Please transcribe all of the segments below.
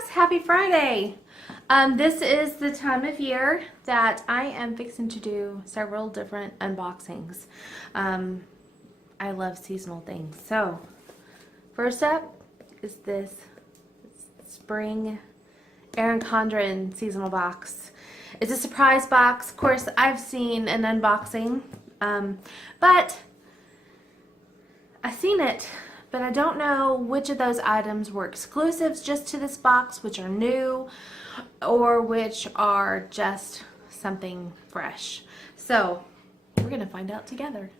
guys, happy Friday. This is the time of year that I am fixing to do several different unboxings. I love seasonal things. So, first up is this spring Erin Condren seasonal box. It's a surprise box. Of course, I've seen an unboxing, but I've seen it, but I don't know which of those items were exclusives just to this box, which are new, or which are just something fresh. So, we're going to find out together.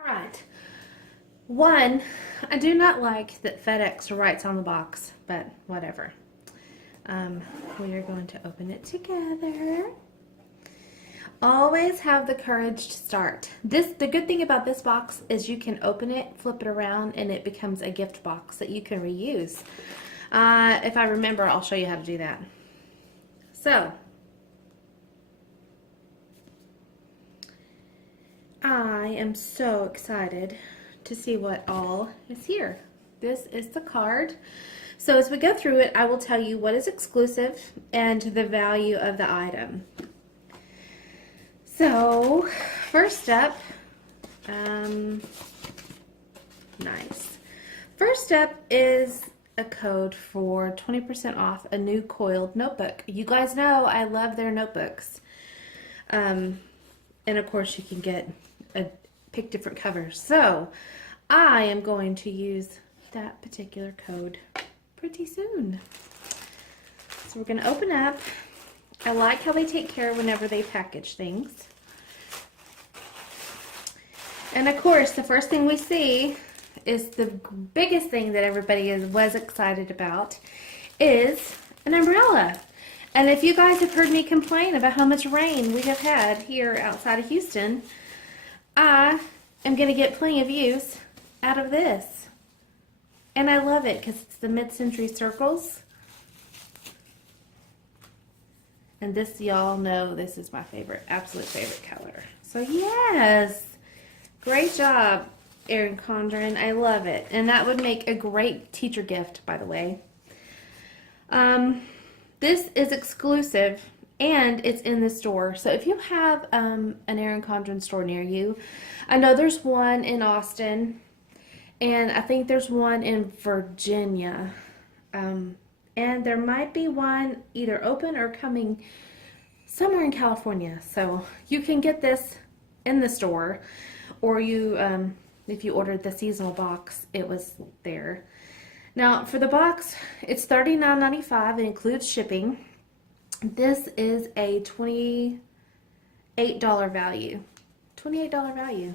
Alright, one, I do not like that FedEx writes on the box, but whatever. We are going to open it together. Always have the courage to start. The good thing about this box is you can open it, flip it around, and it becomes a gift box that you can reuse. If I remember, I'll show you how to do that. So, I am so excited to see what all is here. This is the card. So as we go through it, I will tell you what is exclusive and the value of the item. So, first up, nice. First up is a code for 20% off a new coiled notebook. You guys know I love their notebooks. And of course you can pick different covers. So, I am going to use that particular code pretty soon. So we're going to open up. I like how they take care whenever they package things. And of course, the first thing we see is the biggest thing that everybody was excited about is an umbrella. And if you guys have heard me complain about how much rain we have had here outside of Houston, I am going to get plenty of use out of this. And I love it because it's the mid-century circles. And this, y'all know, this is my favorite, absolute favorite color. So yes, great job, Erin Condren. I love it. And that would make a great teacher gift, by the way. This is exclusive and it's in the store. So if you have an Erin Condren store near you, I know there's one in Austin. And I think there's one in Virginia. And there might be one either open or coming somewhere in California. So you can get this in the store. Or you, if you ordered the seasonal box, it was there. Now for the box, it's $39.95. It includes shipping. This is a $28 value. $28 value.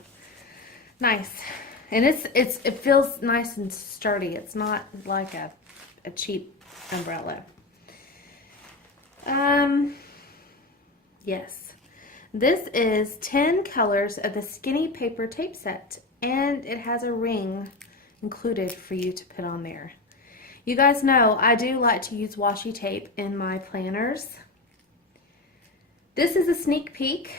Nice. And it feels nice and sturdy. It's not like a cheap umbrella. Yes. This is 10 colors of the skinny paper tape set. And it has a ring included for you to put on there. You guys know I do like to use washi tape in my planners. This is a sneak peek.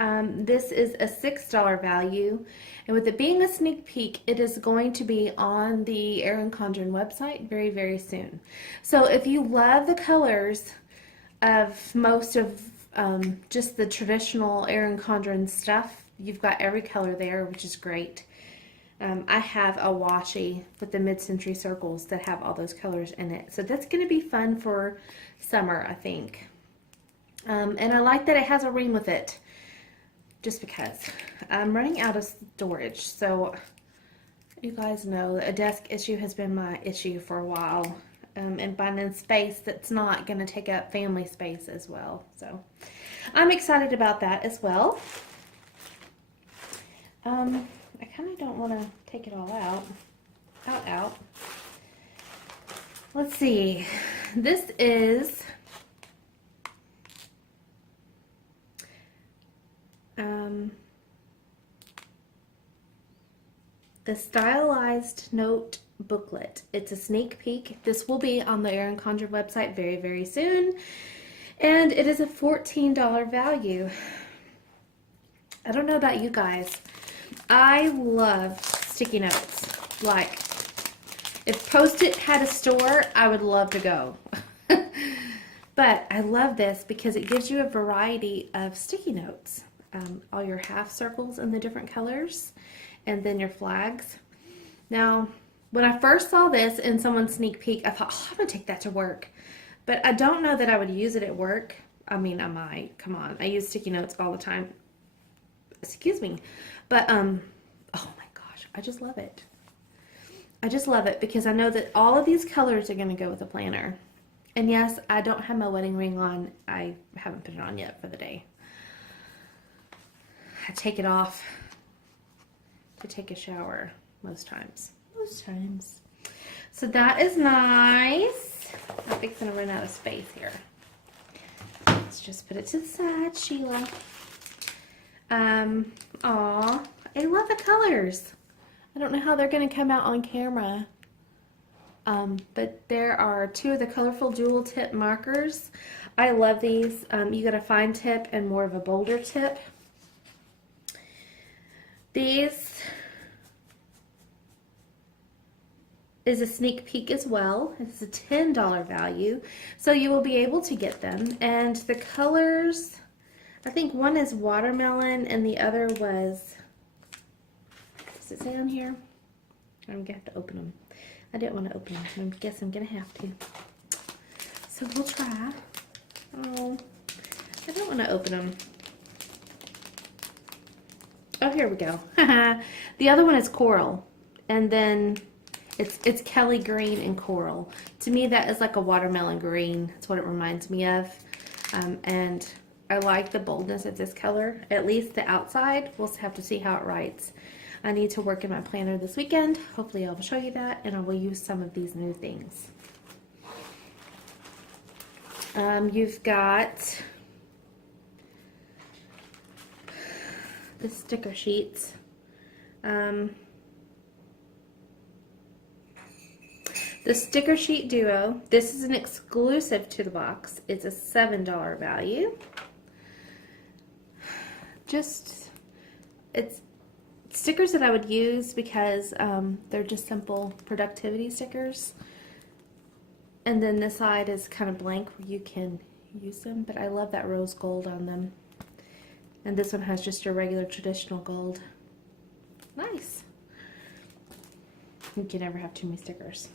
This is a $6 value, and with it being a sneak peek, it is going to be on the Erin Condren website very, very soon. So if you love the colors of most of just the traditional Erin Condren stuff, you've got every color there, which is great. I have a washi with the mid-century circles that have all those colors in it. So that's going to be fun for summer, I think. And I like that it has a ring with it. Just because I'm running out of storage. So you guys know a desk issue has been my issue for a while. And finding space that's not going to take up family space as well. So I'm excited about that as well. I kind of don't want to take it all out. Out. Let's see. This is the stylized note booklet. It's a sneak peek. This will be on the Erin Condren website very, very soon. And it is a $14 value. I don't know about you guys. I love sticky notes. Like, if Post-it had a store, I would love to go. But I love this because it gives you a variety of sticky notes. All your half circles in the different colors, and then your flags. Now, when I first saw this in someone's sneak peek, I thought, oh, I'm going to take that to work. But I don't know that I would use it at work. I mean, I might. Come on. I use sticky notes all the time. Excuse me. But, oh my gosh, I just love it. I just love it because I know that all of these colors are going to go with the planner. And yes, I don't have my wedding ring on. I haven't put it on yet for the day. I take it off to take a shower most times. Most times. So that is nice. I think it's going to run out of space here. Let's just put it to the side, Sheila. Aw, I love the colors. I don't know how they're going to come out on camera. But there are two of the colorful dual tip markers. I love these. You got a fine tip and more of a bolder tip. These is a sneak peek as well. It's a $10 value. So you will be able to get them. And the colors, I think one is watermelon and the other was, does it say on here? I'm going to have to open them. I didn't want to open them. I guess I'm going to have to. So we'll try. Oh, I don't want to open them. Oh, here we go. The other one is coral. And then it's Kelly green and coral. To me, that is like a watermelon green. That's what it reminds me of. And I like the boldness of this color. At least the outside. We'll have to see how it writes. I need to work in my planner this weekend. Hopefully I will show you that, and I will use some of these new things. You've got the sticker sheets. The sticker sheet duo. This is an exclusive to the box. It's a $7 value. It's stickers that I would use because they're just simple productivity stickers. And then this side is kind of blank where you can use them, but I love that rose gold on them. And this one has just your regular traditional gold. Nice. You can never have too many stickers.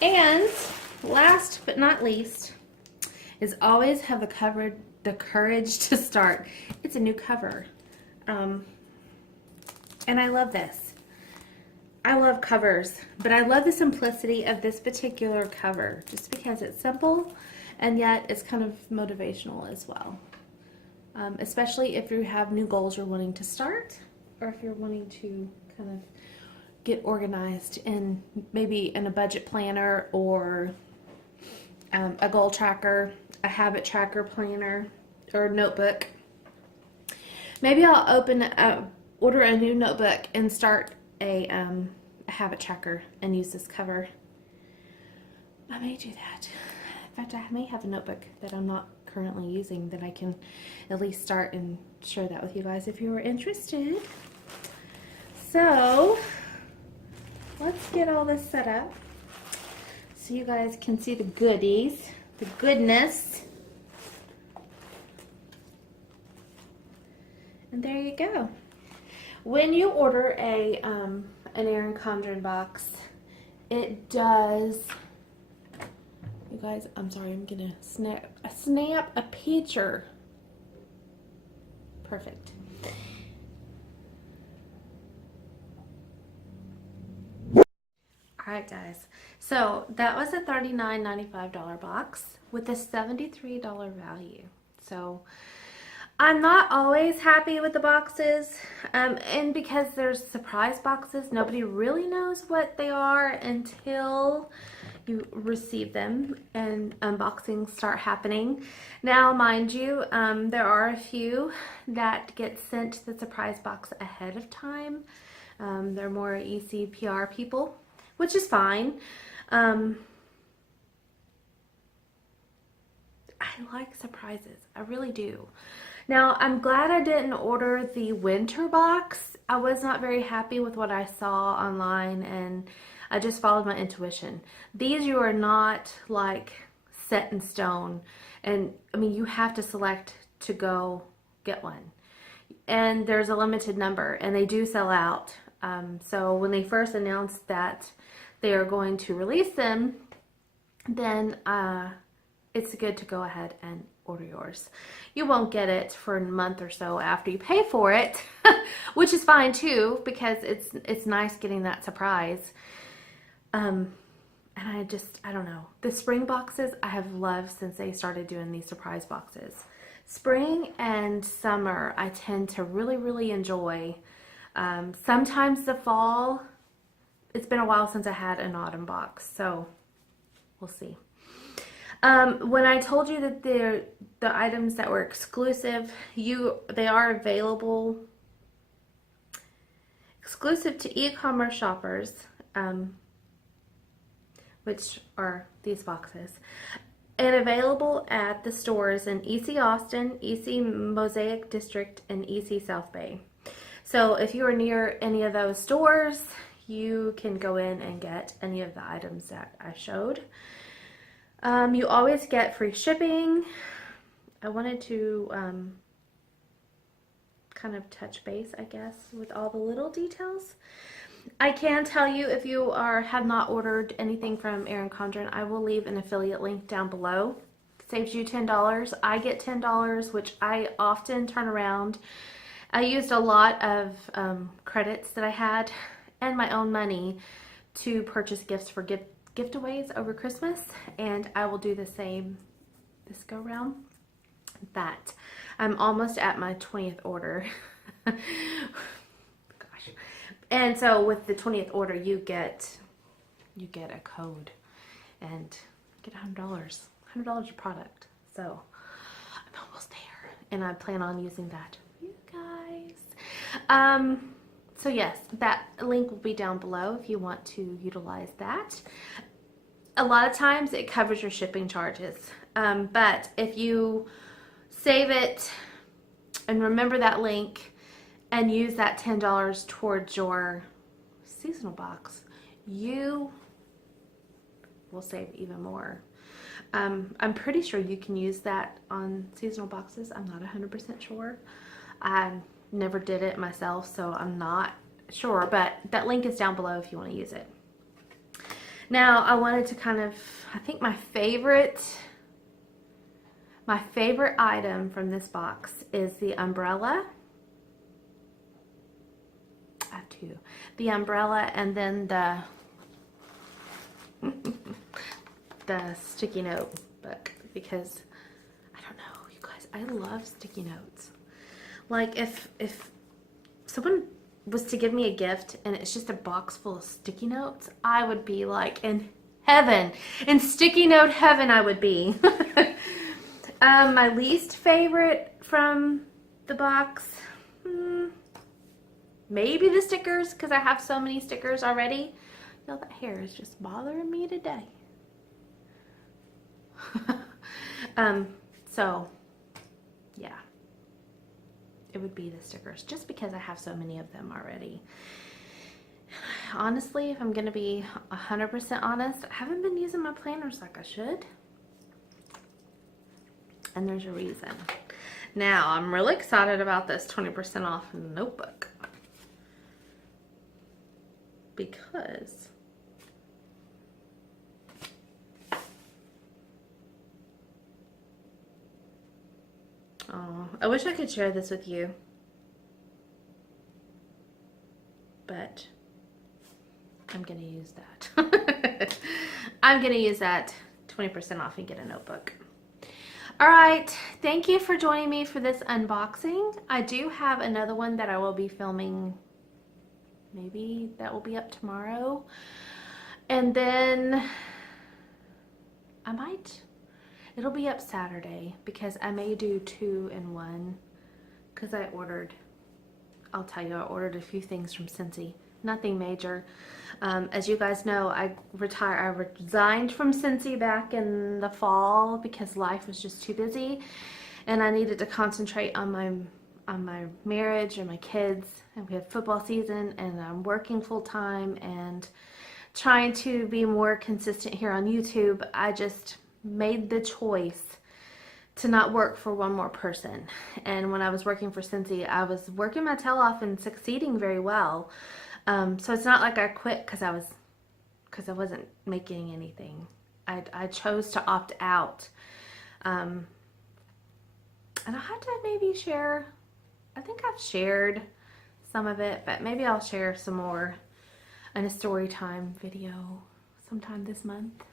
And last but not least is always have the courage to start. It's a new cover. And I love this. I love covers, but I love the simplicity of this particular cover just because it's simple and yet it's kind of motivational as well. Especially if you have new goals you're wanting to start, or if you're wanting to kind of get organized in maybe in a budget planner or a goal tracker, a habit tracker planner, or notebook. Maybe I'll order a new notebook and start a habit tracker and use this cover. I may do that. In fact, I may have a notebook that I'm not currently using that I can at least start and share that with you guys if you are interested. So let's get all this set up so you guys can see the goodies, the goodness. And there you go. When you order an Erin Condren box, it does, you guys, I'm sorry, I'm gonna snap a picture. Perfect. Alright guys, so that was a $39.95 box with a $73 value. So I'm not always happy with the boxes, and because there's surprise boxes, nobody really knows what they are until you receive them and unboxings start happening. Now, mind you, there are a few that get sent the surprise box ahead of time. They're more ECPR people, which is fine. I like surprises. I really do. Now, I'm glad I didn't order the winter box. I was not very happy with what I saw online, and I just followed my intuition. These you are not like set in stone, and I mean you have to select to go get one. And there's a limited number, and they do sell out. So when they first announced that they are going to release them, then it's good to go ahead and order yours. You won't get it for a month or so after you pay for it, which is fine too, because it's nice getting that surprise. And I don't know. The spring boxes I have loved since they started doing these surprise boxes. Spring and summer I tend to really enjoy. Sometimes the fall, it's been a while since I had an autumn box, so we'll see. When I told you that the items that were exclusive, they are available exclusive to e-commerce shoppers, which are these boxes, and available at the stores in EC Austin, EC Mosaic District, and EC South Bay. So if you are near any of those stores, you can go in and get any of the items that I showed. You always get free shipping. I wanted to kind of touch base, I guess, with all the little details. I can tell you, if you have not ordered anything from Erin Condren, I will leave an affiliate link down below. Saves you $10. I get $10, which I often turn around. I used a lot of credits that I had and my own money to purchase gifts for giveaways over Christmas, and I will do the same this go round. That I'm almost at my 20th order. Gosh. And so with the 20th order, you get a code and get $100 a product. So I'm almost there, and I plan on using that for you guys. So yes, that link will be down below if you want to utilize that. A lot of times it covers your shipping charges, but if you save it and remember that link and use that $10 towards your seasonal box, you will save even more. I'm pretty sure you can use that on seasonal boxes. I'm not 100% sure. I never did it myself, so I'm not sure, but that link is down below if you want to use it. Now, I wanted to I think my favorite item from this box is the umbrella. I have two. The umbrella, and then the sticky note book, because I don't know, you guys, I love sticky notes. Like if someone was to give me a gift and it's just a box full of sticky notes, I would be like in heaven. In sticky note heaven I would be. My least favorite from the box, maybe the stickers, because I have so many stickers already. You know, that hair is just bothering me today. So yeah, it would be the stickers, just because I have so many of them already. Honestly, if I'm gonna be 100% honest, I haven't been using my planners like I should, and there's a reason. Now, I'm really excited about this 20% off notebook, because I wish I could share this with you, but I'm gonna use that. I'm gonna use that 20% off and get a notebook. All right, thank you for joining me for this unboxing. I do have another one that I will be filming. Maybe that will be up tomorrow. And then it'll be up Saturday, because I may do 2 in 1, because I'll tell you, I ordered a few things from Scentsy. Nothing major. As you guys know, I resigned from Scentsy back in the fall because life was just too busy. and I needed to concentrate on my marriage and my kids, and we have football season, and I'm working full time and trying to be more consistent here on YouTube. I just made the choice to not work for one more person. And when I was working for Cincy, I was working my tail off and succeeding very well. So it's not like I quit because I wasn't making anything. I chose to opt out. And I had to maybe share, I think I've shared some of it, but maybe I'll share some more in a story time video sometime this month.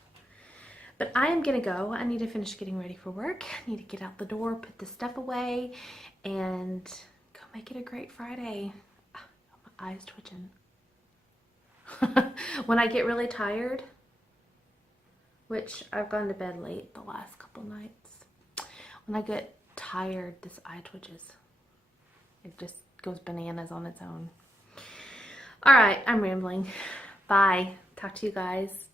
But I am gonna go. I need to finish getting ready for work. I need to get out the door, put the stuff away, and go make it a great Friday. My eyes twitching. When I get really tired, which I've gone to bed late the last couple nights, when I get tired, this eye twitches. It just goes bananas on its own. All right, I'm rambling. Bye. Talk to you guys.